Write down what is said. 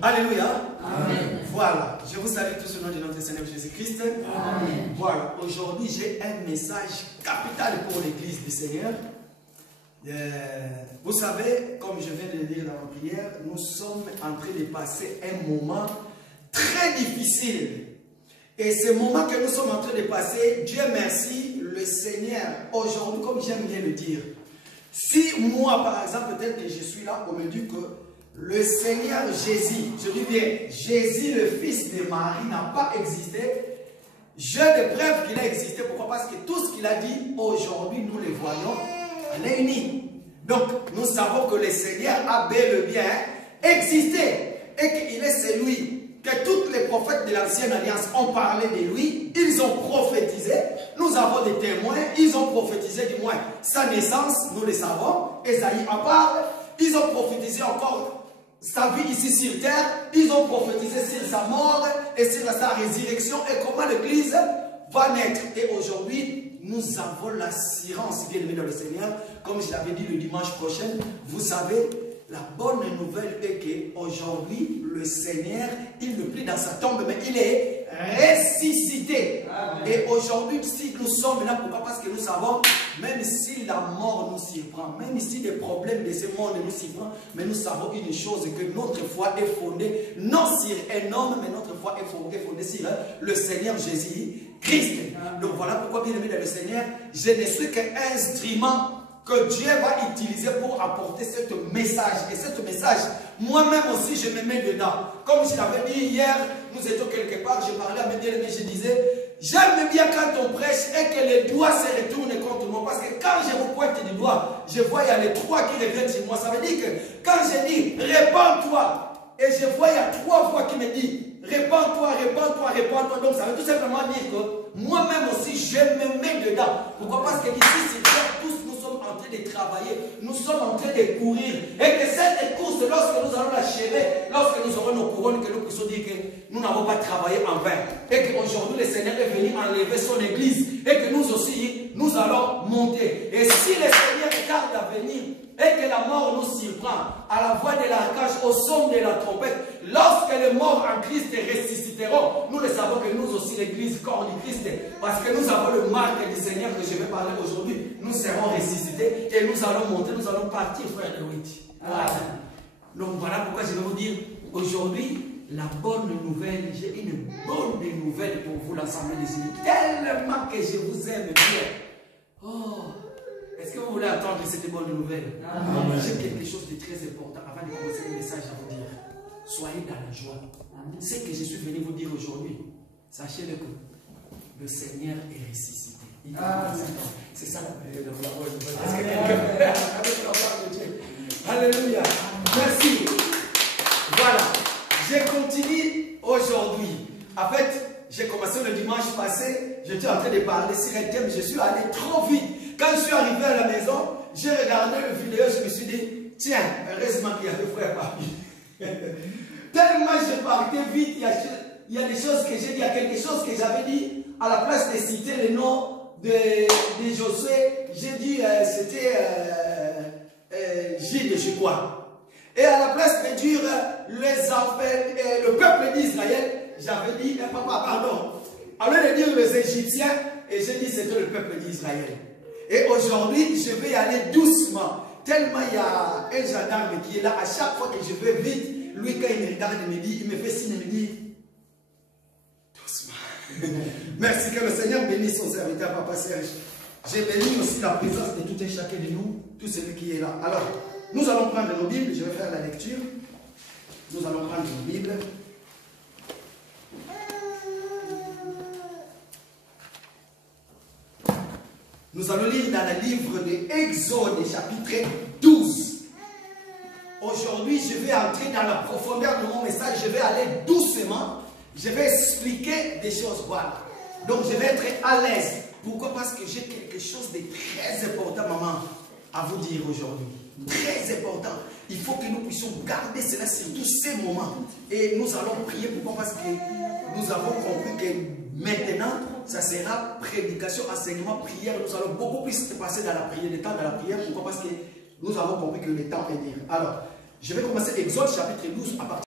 Alléluia. Amen. Voilà, je vous salue tous au nom de notre Seigneur Jésus-Christ. Amen. Voilà, aujourd'hui j'ai un message capital pour l'église du Seigneur. Vous savez, comme je viens de le dire dans la prière, nous sommes en train de passer un moment très difficile. Et ce moment que nous sommes en train de passer, Dieu merci, le Seigneur, aujourd'hui, comme j'aime bien le dire, si moi, par exemple, peut-être que je suis là, on me dit que le Seigneur Jésus, je dis bien, Jésus, le fils de Marie, n'a pas existé, j'ai des preuves qu'il a existé. Pourquoi? Parce que tout ce qu'il a dit, aujourd'hui, nous le voyons, on est unis. Donc, nous savons que le Seigneur a bel et bien existé et qu'il est celui que tous les prophètes de l'ancienne alliance ont parlé de lui, ils ont prophétisé, nous avons des témoins, ils ont prophétisé du moins sa naissance, nous le savons, Esaïe en parle, ils ont prophétisé encore sa vie ici sur terre, ils ont prophétisé sur sa mort et sur sa résurrection et comment l'église va naître. Et aujourd'hui, nous avons l'assurance, bien aimé dans le Seigneur, comme je l'avais dit le dimanche prochain, vous savez, la bonne nouvelle est qu'aujourd'hui, le Seigneur, il n'est plus dans sa tombe, mais il est ressuscité. Amen. Et aujourd'hui, si nous sommes là, pourquoi? Parce que nous savons, même si la mort nous surprend, même si les problèmes de ce monde nous surprennent, mais nous savons une chose, que notre foi est fondée, non sur un homme, mais notre foi est fondée sur le Seigneur Jésus-Christ. Donc voilà pourquoi, bien aimé dans le Seigneur, je ne suis qu'un instrument que Dieu va utiliser pour apporter ce message. Et ce message, moi-même aussi, je me mets dedans. Comme je l'avais dit hier, nous étions quelque part, je parlais à mes bien-aimés, je disais, j'aime bien quand on prêche et que les doigts se retournent contre moi. Parce que quand je vous pointe du doigt, je vois il y a les trois qui reviennent sur moi. Ça veut dire que quand je dis, répands-toi, et je vois il y a trois voix qui me disent, répands-toi, répands-toi, répands-toi. Donc ça veut tout simplement dire que moi-même aussi, je me mets dedans. Pourquoi? Parce que ici, c'est bien, tous nous sommes en train de travailler, nous sommes en train de courir. Et que cette course, lorsque nous allons l'achever, lorsque nous aurons nos couronnes, que nous puissions dire que nous n'avons pas travaillé en vain. Et qu'aujourd'hui, le Seigneur est venu enlever son église. Et que nous aussi, nous allons monter. Et si le Seigneur tarde à venir, et que la mort nous surprend, à la voix de l'archange, au son de la trompette, lorsque les morts en Christ ressusciteront, nous le savons que nous aussi, l'église corps du Christ, parce que nous avons le marque du Seigneur que je vais parler aujourd'hui, nous serons ressuscités et nous allons monter, nous allons partir, frère de Witty. Voilà. Donc voilà pourquoi je vais vous dire, aujourd'hui, la bonne nouvelle, j'ai une bonne nouvelle pour vous, l'ensemble des unis, tellement que je vous aime bien. Oh! Est-ce que vous voulez entendre cette bonne nouvelle? J'ai quelque chose de très important avant de commencer le message à vous dire. Soyez dans la joie. Ce que je suis venu vous dire aujourd'hui, sachez-le que le Seigneur est ressuscité. C'est ça la bonne nouvelle. Est-ce que quelqu'un avec la gloire de Dieu? Alléluia. Merci. Voilà. Je continue aujourd'hui. En fait, j'ai commencé le dimanche passé. J'étais en train de parler sur un thème. Je suis allé trop vite. Quand je suis arrivé à la maison, j'ai regardé la vidéo, je me suis dit, tiens, heureusement qu'il y a le frère parmi. Tellement je partais vite, il y a des choses que j'ai dit, il y a quelque chose que j'avais dit, à la place de citer le nom de Josué, j'ai dit, c'était Gilles, je crois. Et à la place de dire les enfants, le peuple d'Israël, j'avais dit, papa, pardon. Au lieu de dire les Égyptiens, et j'ai dit c'était le peuple d'Israël. Et aujourd'hui, je vais y aller doucement. Tellement il y a un gendarme qui est là. À chaque fois que je vais vite, lui, quand il me regarde, il me dit, il me fait signe, il me dit, doucement. Merci, que le Seigneur bénisse son serviteur, Papa Serge. J'ai béni aussi la présence de tout un chacun de nous, tout celui qui est là. Alors, nous allons prendre nos Bibles, je vais faire la lecture. Nous allons prendre nos Bibles. Nous allons lire dans le livre de Exode, chapitre 12. Aujourd'hui, je vais entrer dans la profondeur de mon message. Je vais aller doucement. Je vais expliquer des choses. Voilà. Donc, je vais être à l'aise. Pourquoi? Parce que j'ai quelque chose de très important, maman, à vous dire aujourd'hui. Très important. Il faut que nous puissions garder cela sur tous ces moments. Et nous allons prier. Pourquoi? Parce que nous avons compris que maintenant, ça sera prédication, enseignement, prière. Nous allons beaucoup plus passer dans la prière, le temps de la prière. Pourquoi? Parce que nous avons compris que le temps est dur. Alors, je vais commencer Exode chapitre 12 à partir